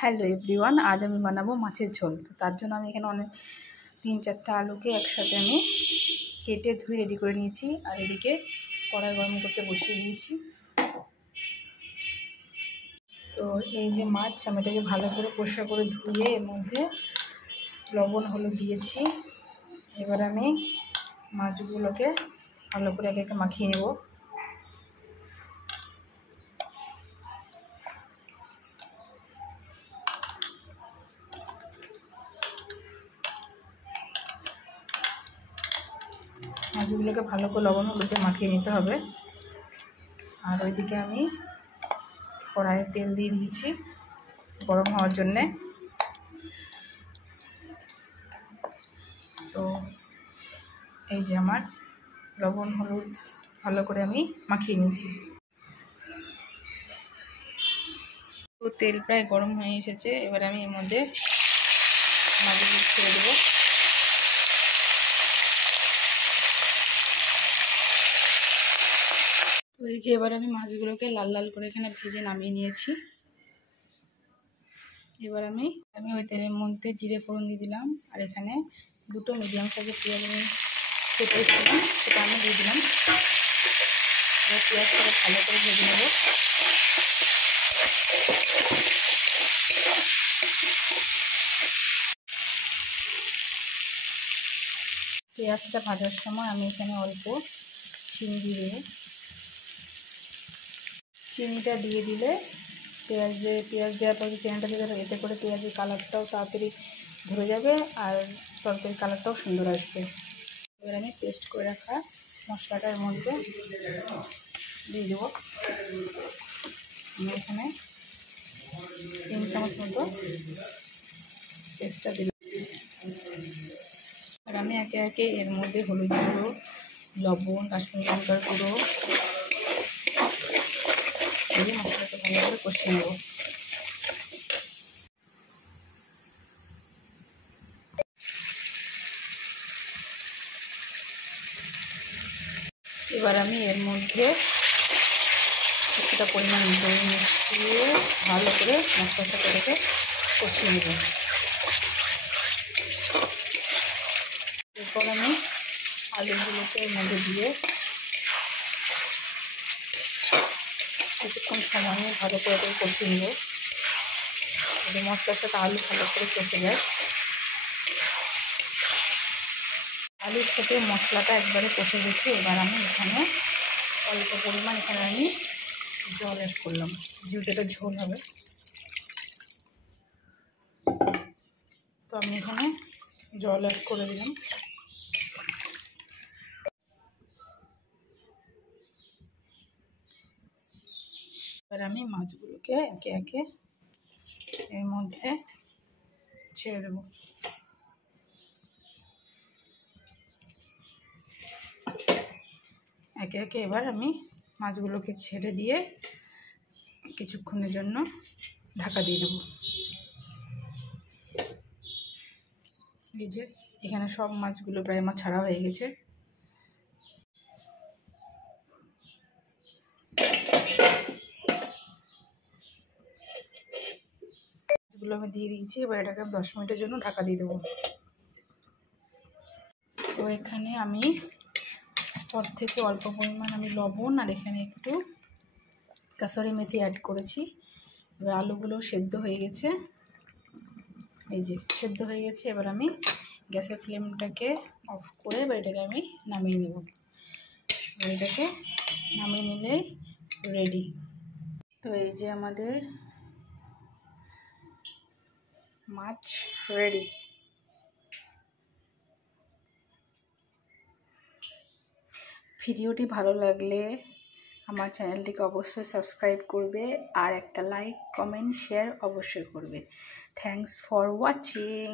Hello everyone, আজ আমি বানাবো মাছের ঝোল। তো তার জন্য আমি এখানে অনেক 3-4টা আলুকে একসাথে আমি কেটে ধুয়ে রেডি করে নিয়েছি। আর এদিকে কড়াই গরম করতে বসিয়ে দিয়েছি। তো এই যে মাছ, আমি এটাকে ভালো করে পরিষ্কার করে ধুয়ে এর মধ্যে লবণ হলুদ দিয়েছি। এবার আমি মাছগুলোকে ভালো করে একে একে মাখিয়ে নেব। মাছগুলোকে ভালো করে লবণ হলুদে মাখিয়ে নিতে হবে। আর ওইদিকে আমি কড়াইয়ে তেল দিয়ে দিয়েছি গরম হওয়ার জন্যে। তো এই যে আমার লবণ হলুদ ভালো করে আমি মাখিয়ে নিয়েছি। তো তেল প্রায় গরম হয়ে এসেছে। এবার আমি এর মধ্যে মাছগুলো ছেড়ে দেবো। তো এই যে এবার আমি মাছগুলোকে লাল লাল করে এখানে ভেজে নামিয়ে নিয়েছি। এবার আমি ওই তেলের মধ্যে জিরে ফোড়ন দিয়ে দিলাম। আর এখানে 2টো মিডিয়াম সাইজের পেঁয়াজ আমি কেটেছিলাম, সেটা আমি দিয়ে দিলাম। এবার পেঁয়াজটাকে ভালো করে ভেজে নেব। পেঁয়াজটা ভাজার সময় আমি এখানে অল্প চিনিটা দিয়ে দিলে পেঁয়াজ দেওয়ার পর চিনিটা দিয়ে দেবে, এতে করে পেঁয়াজের কালারটাও তাড়াতাড়ি ধরে যাবে আর তরকারির কালারটাও সুন্দর আসবে। এবার আমি পেস্ট করে রাখা মশলাটার মধ্যে দিয়ে দেবো। আমি এখানে 3 চামচ মতো পেস্টটা দিলাম। আর আমি একে একে এর মধ্যে হলুদ গুঁড়ো, লবণ, কাশ্মীরি লঙ্কার গুঁড়ো দিয়ে মশলাটা ভালো করে কষিয়ে নেব। এবার আমি এর মধ্যে কিছুটা পরিমাণ দই মিশিয়ে ভালো করে মশলার সাথে রেখে কষিয়ে নেব। এরপর আমি আলুগুলোকে এর মধ্যে দিয়ে কিছুক্ষণ সময় ভালো করে কষিয়ে নেব, যাতে মশলার সাথে আলু ভালো করে কষে যায়। আলুর সাথে মশলাটা একবারে কষে গেছে। এবার আমি এখানে অল্প পরিমাণ আমি জল অ্যাড করলাম, যেহেতু এটা ঝোল হবে। তো আমি এখানে জল অ্যাড করে দিলাম। এবার আমি মাছগুলোকে একে একে এর মধ্যে ছেড়ে দেব। একে একে এবার আমি মাছগুলোকে ছেড়ে দিয়ে কিছুক্ষণের জন্য ঢাকা দিয়ে দেবো। এই যে এখানে সব মাছগুলো প্রায় আমার ছাড়া হয়ে গেছে। মাছগুলো আমি দিয়ে দিয়েছি। এবার এটাকে 10 মিনিটের জন্য ঢাকা দিয়ে দেবো। তো এখানে আমি পর থেকে অল্প পরিমাণ আমি লবণ আর এখানে একটু কাসুরি মেথি অ্যাড করেছি। এবার আলুগুলো সেদ্ধ হয়ে গেছে। এই যে সেদ্ধ হয়ে গেছে। এবার আমি গ্যাসের ফ্লেমটাকে অফ করে এবার এটাকে আমি নামিয়ে নেব। এটাকে নামিয়ে নিলেই রেডি। তো এই যে আমাদের মাছ রেডি। ভিডিওটি ভালো লাগলে আমার চ্যানেলটিকে অবশ্যই সাবস্ক্রাইব করবে আর একটা লাইক, কমেন্ট, শেয়ার অবশ্যই করবে। Thanks for watching.